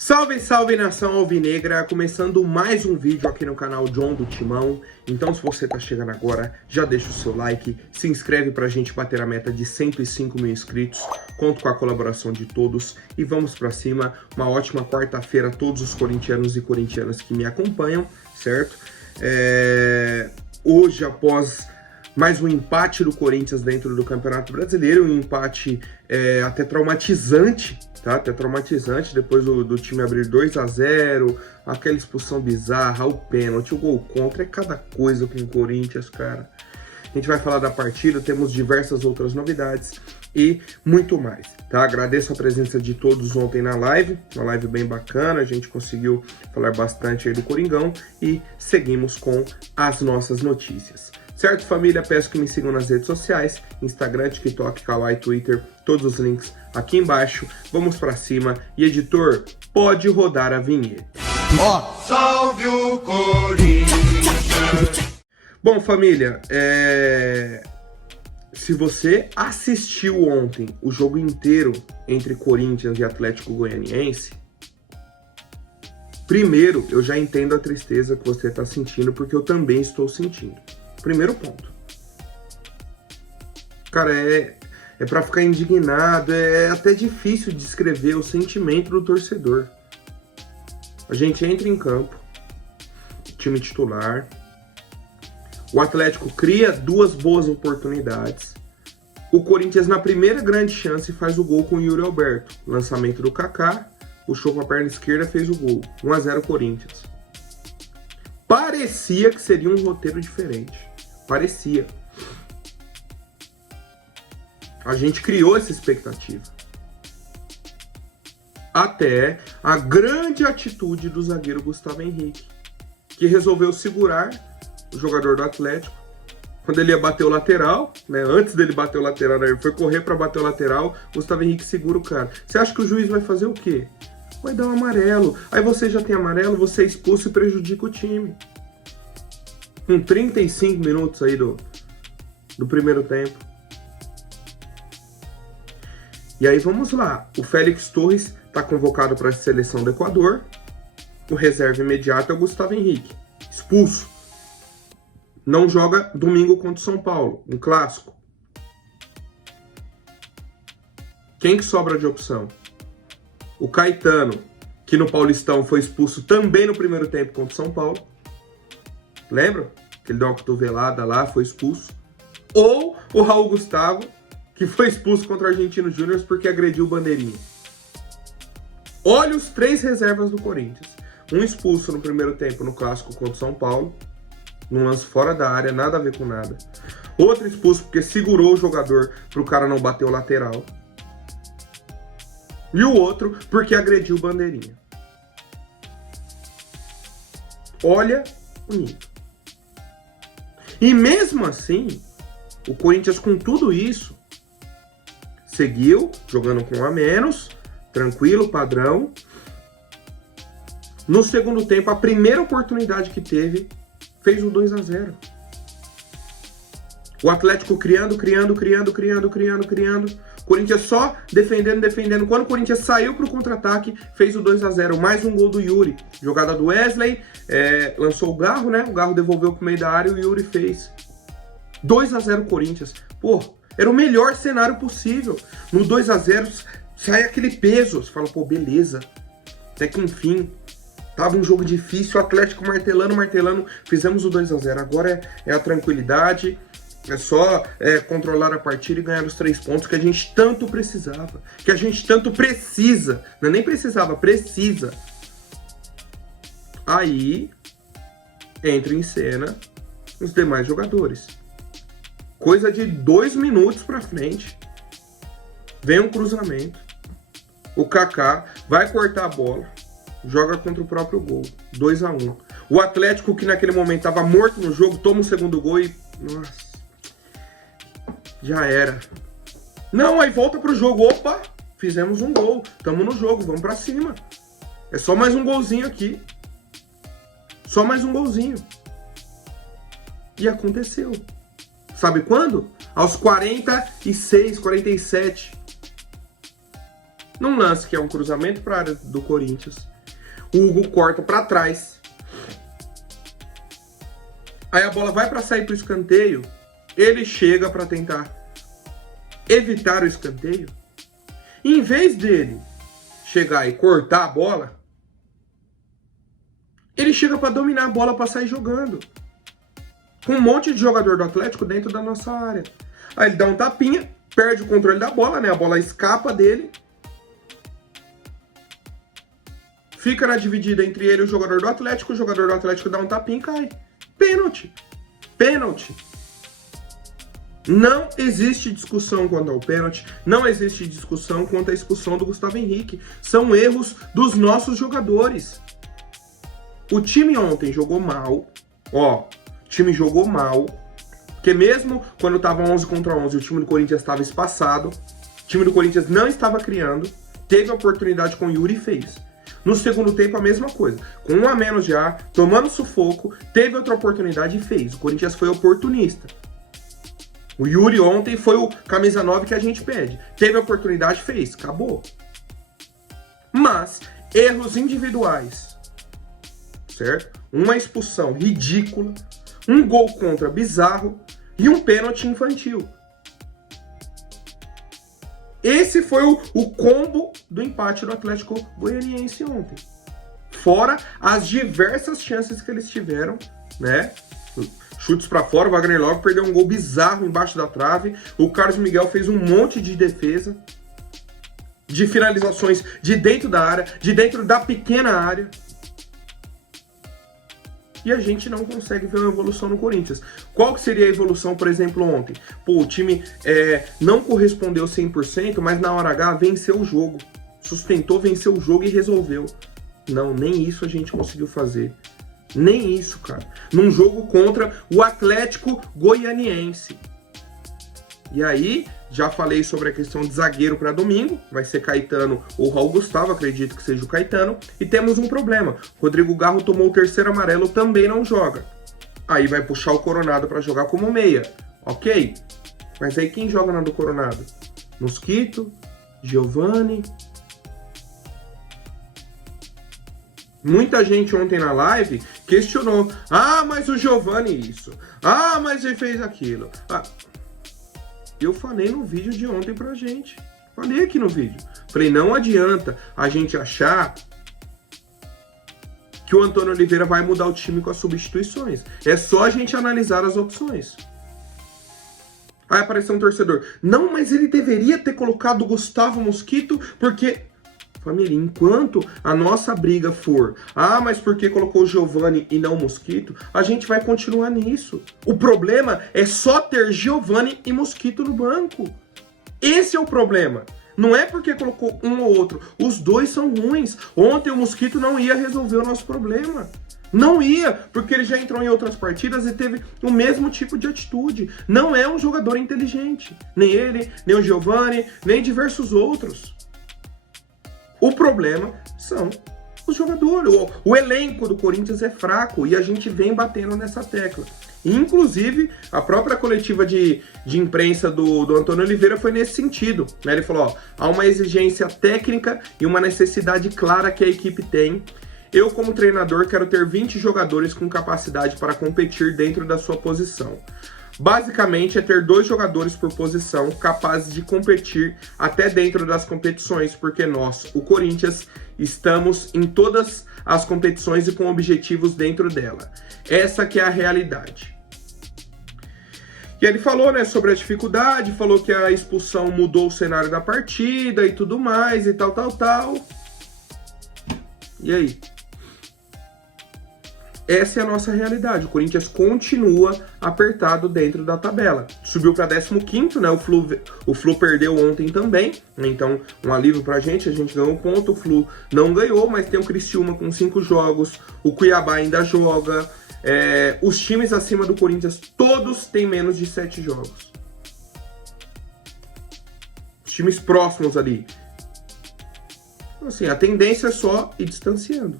Salve, salve nação alvinegra, começando mais um vídeo aqui no canal John do Timão. Então se você tá chegando agora, já deixa o seu like, se inscreve pra gente bater a meta de 105 mil inscritos. Conto com a colaboração de todos e vamos pra cima. Uma ótima quarta-feira a todos os corintianos e corintianas que me acompanham, certo? Hoje, após mais um empate do Corinthians dentro do Campeonato Brasileiro, um empate até traumatizante, tá? Até traumatizante, depois do time abrir 2-0, aquela expulsão bizarra, o pênalti, o gol contra, é cada coisa com o Corinthians, cara. A gente vai falar da partida, temos diversas outras novidades e muito mais, tá? Agradeço a presença de todos ontem na live, uma live bem bacana, a gente conseguiu falar bastante aí do Coringão e seguimos com as nossas notícias. Certo, família? Peço que me sigam nas redes sociais, Instagram, TikTok, Kawaii, Twitter, todos os links aqui embaixo. Vamos pra cima. E editor, pode rodar a vinheta. Ó, salve o Corinthians! Bom, família, se você assistiu ontem o jogo inteiro entre Corinthians e Atlético Goianiense, primeiro, eu já entendo a tristeza que você tá sentindo, porque eu também estou sentindo. Primeiro ponto. Cara, é pra ficar indignado, é até difícil descrever o sentimento do torcedor. A gente entra em campo, time titular, o Atlético cria duas boas oportunidades, o Corinthians na primeira grande chance faz o gol com o Yuri Alberto, lançamento do Kaká, puxou com a perna esquerda, fez o gol, 1-0 Corinthians. Parecia que seria um roteiro diferente. Parecia. A gente criou essa expectativa. Até a grande atitude do zagueiro Gustavo Henrique, que resolveu segurar o jogador do Atlético. Quando ele ia bater o lateral, né? Antes dele bater o lateral, né? Ele foi correr para bater o lateral, Gustavo Henrique segura o cara. Você acha que o juiz vai fazer o quê? Vai dar um amarelo. Aí você já tem amarelo, você é expulso e prejudica o time. Com 35 minutos aí do primeiro tempo. E aí vamos lá. O Félix Torres está convocado para a seleção do Equador. O reserva imediato é o Gustavo Henrique. Expulso. Não joga domingo contra o São Paulo. Um clássico. Quem que sobra de opção? O Caetano, que no Paulistão foi expulso também no primeiro tempo contra o São Paulo. Lembra? Que ele deu uma cotovelada lá, foi expulso. Ou o Raul Gustavo, que foi expulso contra o Argentino Júnior porque agrediu o Bandeirinha. Olha os três reservas do Corinthians. Um expulso no primeiro tempo no clássico contra o São Paulo, num lance fora da área, nada a ver com nada. Outro expulso porque segurou o jogador para o cara não bater o lateral. E o outro porque agrediu o Bandeirinha. Olha o nível. E mesmo assim, o Corinthians com tudo isso, seguiu jogando com um a menos, tranquilo, padrão. No segundo tempo, a primeira oportunidade que teve, fez o 2-0. O Atlético criando. Corinthians só defendendo. Quando o Corinthians saiu para o contra-ataque, fez o 2-0. Mais um gol do Yuri. Jogada do Wesley, lançou o Garro, né? O Garro devolveu para o meio da área e o Yuri fez. 2-0 Corinthians. Pô, era o melhor cenário possível. No 2-0 sai aquele peso. Você fala, pô, beleza. Até que enfim. Tava um jogo difícil, o Atlético martelando. Fizemos o 2-0. Agora é a tranquilidade. É só controlar a partida e ganhar os 3 pontos que a gente tanto precisava. Que a gente tanto precisa. Não é nem precisava, precisa. Aí entra em cena os demais jogadores. Coisa de 2 minutos pra frente. Vem um cruzamento. O Kaká vai cortar a bola. Joga contra o próprio gol. 2-1. O Atlético, que naquele momento estava morto no jogo, toma o segundo gol e... Nossa. Já era. Não, aí volta pro jogo. Opa, fizemos um gol. Tamo no jogo, vamos pra cima. É só mais um golzinho aqui. Só mais um golzinho. E aconteceu. Sabe quando? Aos 46, 47. Num lance que é um cruzamento para a área do Corinthians, o Hugo corta para trás. Aí a bola vai para sair para o escanteio, ele chega para tentar evitar o escanteio. E em vez dele chegar e cortar a bola, ele chega para dominar a bola para sair jogando. Com um monte de jogador do Atlético dentro da nossa área. Aí ele dá um tapinha, perde o controle da bola, né? A bola escapa dele. Fica na dividida entre ele e o jogador do Atlético dá um tapinha e cai. Pênalti. Pênalti. Não existe discussão quanto ao pênalti, não existe discussão quanto à expulsão do Gustavo Henrique. São erros dos nossos jogadores. O time ontem jogou mal, o time jogou mal, porque mesmo quando estava 11 contra 11, o time do Corinthians estava espaçado, o time do Corinthians não estava criando, teve a oportunidade com o Yuri e fez. No segundo tempo, a mesma coisa. Com 1 a menos já, tomando sufoco, teve outra oportunidade e fez. O Corinthians foi oportunista. O Yuri ontem foi o camisa 9 que a gente pede. Teve a oportunidade, fez. Acabou. Mas, erros individuais, certo? Uma expulsão ridícula, um gol contra bizarro e um pênalti infantil. Esse foi o combo do empate do Atlético Goianiense ontem. Fora as diversas chances que eles tiveram, né? Chutes pra fora, o Wagner Love perdeu um gol bizarro embaixo da trave. O Carlos Miguel fez um monte de defesa, de finalizações de dentro da área, de dentro da pequena área. E a gente não consegue ver uma evolução no Corinthians. Qual que seria a evolução, por exemplo, ontem? Pô, o time não correspondeu 100%, mas na hora H venceu o jogo. Sustentou, venceu o jogo e resolveu. Não, nem isso a gente conseguiu fazer. Nem isso, cara. Num jogo contra o Atlético Goianiense. E aí, já falei sobre a questão de zagueiro para domingo. Vai ser Caetano ou Raul Gustavo, acredito que seja o Caetano. E temos um problema. Rodrigo Garro tomou o terceiro amarelo, também não joga. Aí vai puxar o Coronado para jogar como meia. Ok? Mas aí quem joga na do Coronado? Mosquito? Giovani? Muita gente ontem na live questionou. Ah, mas o Giovani isso. Ah, mas ele fez aquilo. Eu falei no vídeo de ontem pra gente. Falei aqui no vídeo. Falei, não adianta a gente achar que o Antônio Oliveira vai mudar o time com as substituições. É só a gente analisar as opções. Aí apareceu um torcedor. Não, mas ele deveria ter colocado o Gustavo Mosquito porque... Família, enquanto a nossa briga for, mas por que colocou o Giovani e não o Mosquito, a gente vai continuar nisso. O problema é só ter Giovani e Mosquito no banco. Esse é o problema. Não é porque colocou um ou outro. Os dois são ruins. Ontem o Mosquito não ia resolver o nosso problema. Não ia, porque ele já entrou em outras partidas e teve o mesmo tipo de atitude. Não é um jogador inteligente. Nem ele, nem o Giovani, nem diversos outros. O problema são os jogadores. O elenco do Corinthians é fraco e a gente vem batendo nessa tecla. Inclusive, a própria coletiva de imprensa do Antônio Oliveira foi nesse sentido, né? Ele falou, há uma exigência técnica e uma necessidade clara que a equipe tem. Eu, como treinador, quero ter 20 jogadores com capacidade para competir dentro da sua posição. Basicamente é ter 2 jogadores por posição capazes de competir até dentro das competições, porque nós, o Corinthians, estamos em todas as competições e com objetivos dentro dela. Essa que é a realidade. E ele falou, né, sobre a dificuldade, falou que a expulsão mudou o cenário da partida e tudo mais e tal. E aí? Essa é a nossa realidade. O Corinthians continua apertado dentro da tabela. Subiu para 15º, né? O Flu perdeu ontem também. Então, um alívio pra gente. A gente ganhou um ponto. O Flu não ganhou, mas tem o Criciúma com 5 jogos. O Cuiabá ainda joga. Os times acima do Corinthians, todos têm menos de 7 jogos. Os times próximos ali. Assim, a tendência é só ir distanciando.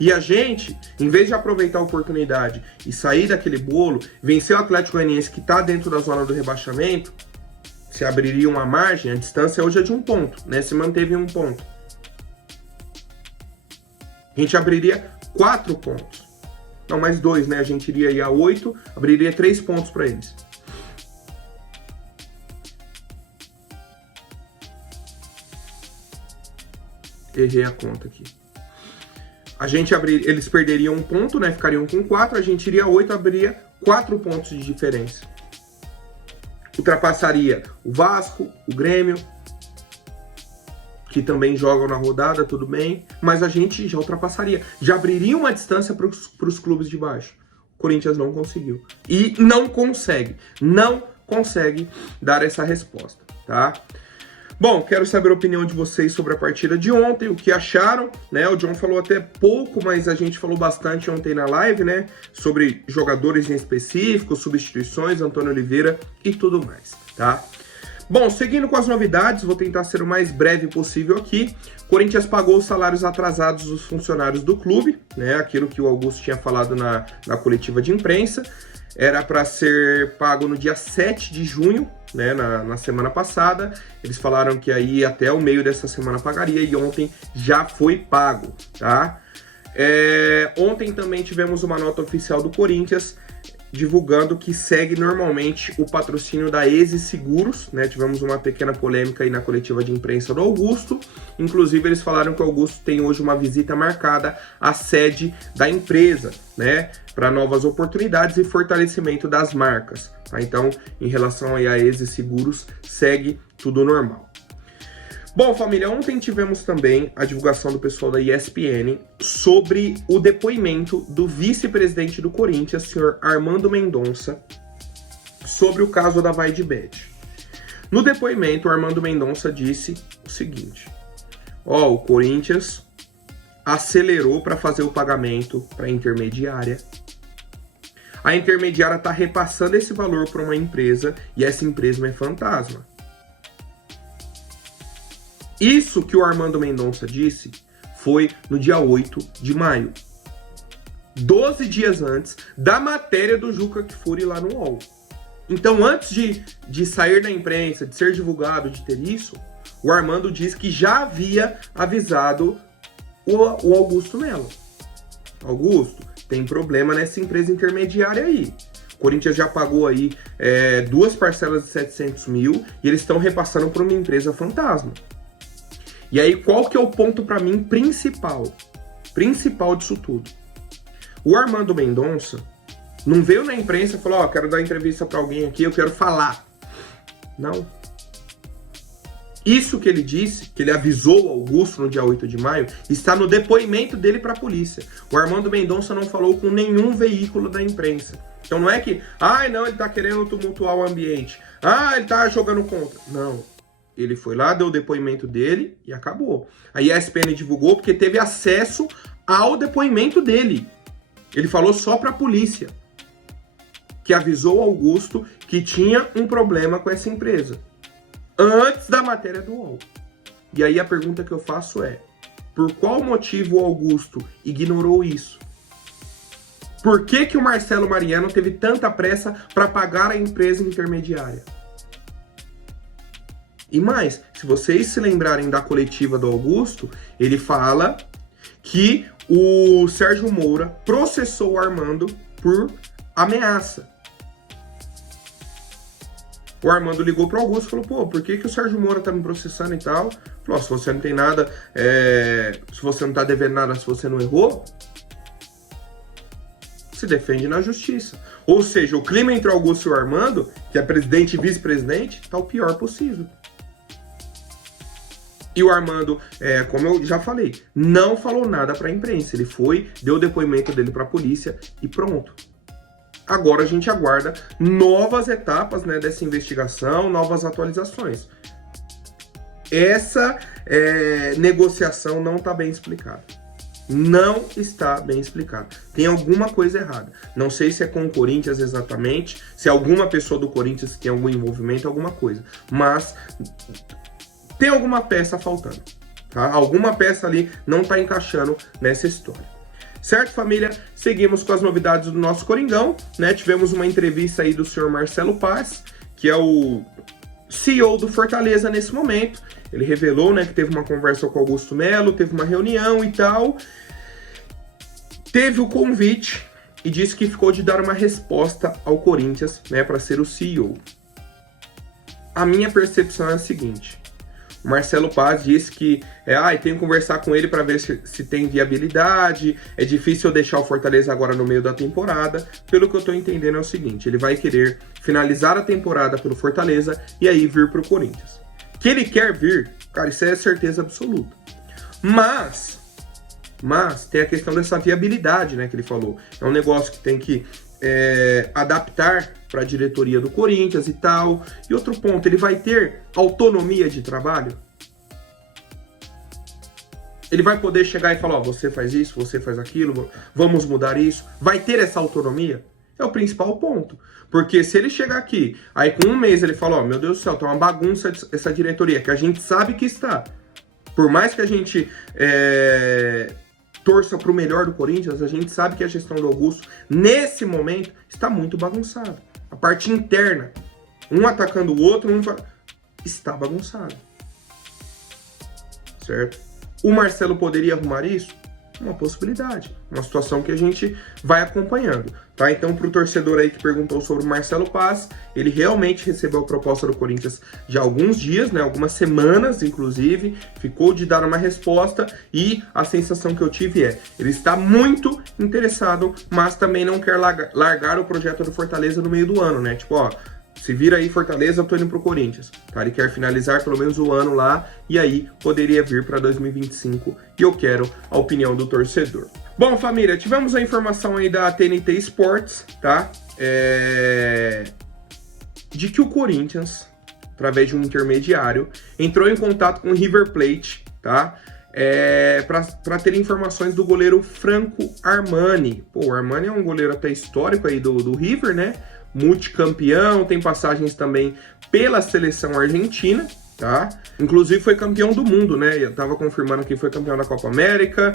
E a gente, em vez de aproveitar a oportunidade e sair daquele bolo, vencer o Atlético Goianiense que está dentro da zona do rebaixamento, se abriria uma margem, a distância hoje é de 1 ponto, né? Se manteve em 1 ponto. A gente abriria 4 pontos. Não, mais 2, né? A gente iria aí a 8, abriria 3 pontos para eles. Errei a conta aqui. Eles perderiam 1 ponto, né? Ficariam com 4, a gente iria a 8, abriria 4 pontos de diferença. Ultrapassaria o Vasco, o Grêmio, que também jogam na rodada, tudo bem, mas a gente já ultrapassaria. Já abriria uma distância para os clubes de baixo. O Corinthians não conseguiu. E não consegue dar essa resposta, tá? Bom, quero saber a opinião de vocês sobre a partida de ontem, o que acharam, né? O John falou até pouco, mas a gente falou bastante ontem na live, né? Sobre jogadores em específico, substituições, Antônio Oliveira e tudo mais, tá? Bom, seguindo com as novidades, vou tentar ser o mais breve possível aqui. Corinthians pagou os salários atrasados dos funcionários do clube, né? Aquilo que o Augusto tinha falado na coletiva de imprensa. Era para ser pago no dia 7 de junho, né, na semana passada. Eles falaram que aí até o meio dessa semana pagaria e ontem já foi pago, tá? Ontem também tivemos uma nota oficial do Corinthians divulgando que segue normalmente o patrocínio da Eze Seguros, né? Tivemos uma pequena polêmica aí na coletiva de imprensa do Augusto. Inclusive, eles falaram que o Augusto tem hoje uma visita marcada à sede da empresa, né? Para novas oportunidades e fortalecimento das marcas, tá? Então, em relação aí a Eze Seguros, segue tudo normal. Bom, família, ontem tivemos também a divulgação do pessoal da ESPN sobre o depoimento do vice-presidente do Corinthians, senhor Armando Mendonça, sobre o caso da Vaidbet. No depoimento, o Armando Mendonça disse o seguinte: o Corinthians acelerou para fazer o pagamento para a intermediária. A intermediária está repassando esse valor para uma empresa e essa empresa é fantasma. Isso que o Armando Mendonça disse foi no dia 8 de maio. 12 dias antes da matéria do Juca Kfouri lá no UOL. Então, antes de sair na imprensa, de ser divulgado, de ter isso, o Armando disse que já havia avisado o Augusto Melo. Augusto, tem problema nessa empresa intermediária aí. O Corinthians já pagou aí 2 parcelas de 700 mil e eles estão repassando para uma empresa fantasma. E aí, qual que é o ponto para mim principal disso tudo? O Armando Mendonça não veio na imprensa e falou, quero dar entrevista para alguém aqui, eu quero falar. Não. Isso que ele disse, que ele avisou o Augusto no dia 8 de maio, está no depoimento dele para a polícia. O Armando Mendonça não falou com nenhum veículo da imprensa. Então não é que, não, ele tá querendo tumultuar o ambiente. Ele tá jogando contra. Não. Ele foi lá, deu o depoimento dele e acabou. A ESPN divulgou porque teve acesso ao depoimento dele. Ele falou só para a polícia, que avisou o Augusto que tinha um problema com essa empresa, antes da matéria do UOL. E aí a pergunta que eu faço é, por qual motivo o Augusto ignorou isso? Por que o Marcelo Mariano teve tanta pressa para pagar a empresa intermediária? E mais, se vocês se lembrarem da coletiva do Augusto, ele fala que o Sérgio Moura processou o Armando por ameaça. O Armando ligou pro Augusto e falou, por que o Sérgio Moura tá me processando e tal? Falou, se você não tem nada, se você não tá devendo nada, se você não errou, se defende na justiça. Ou seja, o clima entre o Augusto e o Armando, que é presidente e vice-presidente, tá o pior possível. E o Armando, como eu já falei, não falou nada para a imprensa. Ele foi, deu o depoimento dele para a polícia e pronto. Agora a gente aguarda novas etapas, né, dessa investigação, novas atualizações. Essa negociação não está bem explicada. Não está bem explicada. Tem alguma coisa errada. Não sei se é com o Corinthians exatamente, se é alguma pessoa do Corinthians que tem algum envolvimento, alguma coisa. Mas tem alguma peça faltando, tá? Alguma peça ali não está encaixando nessa história. Certo, família? Seguimos com as novidades do nosso Coringão, né? Tivemos uma entrevista aí do senhor Marcelo Paz, que é o CEO do Fortaleza nesse momento. Ele revelou, né, que teve uma conversa com o Augusto Melo, teve uma reunião e tal. Teve o convite e disse que ficou de dar uma resposta ao Corinthians, né, para ser o CEO. A minha percepção é a seguinte: o Marcelo Paz disse que tem que conversar com ele para ver se tem viabilidade, é difícil eu deixar o Fortaleza agora no meio da temporada. Pelo que eu tô entendendo é o seguinte: ele vai querer finalizar a temporada pelo Fortaleza e aí vir pro Corinthians. Que ele quer vir, cara, isso é certeza absoluta. Mas tem a questão dessa viabilidade, né, que ele falou. É um negócio que tem que adaptar para a diretoria do Corinthians e tal. E outro ponto, ele vai ter autonomia de trabalho? Ele vai poder chegar e falar, você faz isso, você faz aquilo, vamos mudar isso? Vai ter essa autonomia? É o principal ponto. Porque se ele chegar aqui, aí com um mês ele fala, meu Deus do céu, tá uma bagunça essa diretoria, que a gente sabe que está. Por mais que a gente torça para o melhor do Corinthians, a gente sabe que a gestão do Augusto, nesse momento, está muito bagunçada. A parte interna, um atacando o outro, está bagunçada. Certo? O Marcelo poderia arrumar isso? Uma possibilidade, uma situação que a gente vai acompanhando, tá? Então, para o torcedor aí que perguntou sobre o Marcelo Paz, ele realmente recebeu a proposta do Corinthians já há alguns dias, né? Algumas semanas, inclusive, ficou de dar uma resposta e a sensação que eu tive ele está muito interessado, mas também não quer largar o projeto do Fortaleza no meio do ano, né? Tipo, se vira aí Fortaleza, eu tô indo pro Corinthians, tá? Ele quer finalizar pelo menos o ano lá e aí poderia vir para 2025 e eu quero a opinião do torcedor. Bom, família, tivemos a informação aí da TNT Sports, tá? De que o Corinthians, através de um intermediário, entrou em contato com o River Plate, tá? Para ter informações do goleiro Franco Armani. Pô, o Armani é um goleiro até histórico aí do River, né? Multicampeão, tem passagens também pela seleção argentina, tá? Inclusive foi campeão do mundo, né? Eu tava confirmando que foi campeão da Copa América,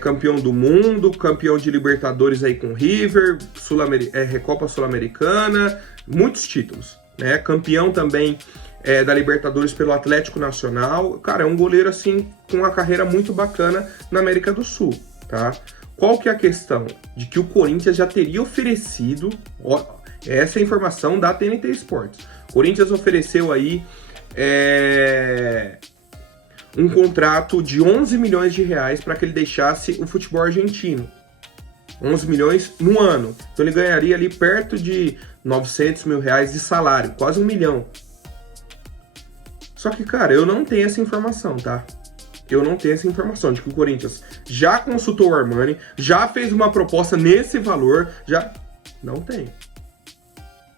campeão do mundo, campeão de Libertadores aí com o River, Recopa Sul-Americana, muitos títulos, né? Campeão também da Libertadores pelo Atlético Nacional. Cara, é um goleiro assim com uma carreira muito bacana na América do Sul, tá? Qual que é a questão? De que o Corinthians já teria oferecido, essa é a informação da TNT Sports. O Corinthians ofereceu aí um contrato de 11 milhões de reais para que ele deixasse o futebol argentino. 11 milhões no ano. Então ele ganharia ali perto de 900 mil reais de salário, quase 1 milhão. Só que, cara, eu não tenho essa informação, tá? Eu não tenho essa informação de que o Corinthians já consultou o Armani, já fez uma proposta nesse valor, não tem.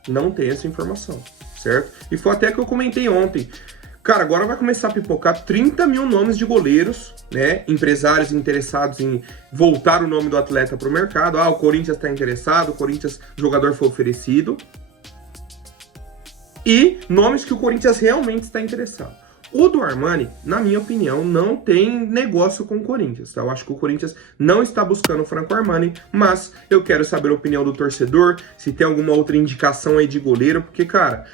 Não tem essa informação, certo? E foi até que eu comentei ontem. Cara, agora vai começar a pipocar 30 mil nomes de goleiros, né? Empresários interessados em voltar o nome do atleta para o mercado. O Corinthians está interessado, o jogador foi oferecido. E nomes que o Corinthians realmente está interessado. O do Armani, na minha opinião, não tem negócio com o Corinthians, tá? Eu acho que o Corinthians não está buscando o Franco Armani, mas eu quero saber a opinião do torcedor, se tem alguma outra indicação aí de goleiro, porque, cara,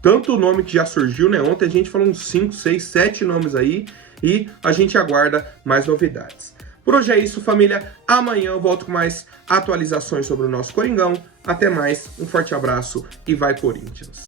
tanto o nome que já surgiu, né? Ontem a gente falou uns 5, 6, 7 nomes aí e a gente aguarda mais novidades. Por hoje é isso, família. Amanhã eu volto com mais atualizações sobre o nosso Coringão. Até mais, um forte abraço e vai Corinthians!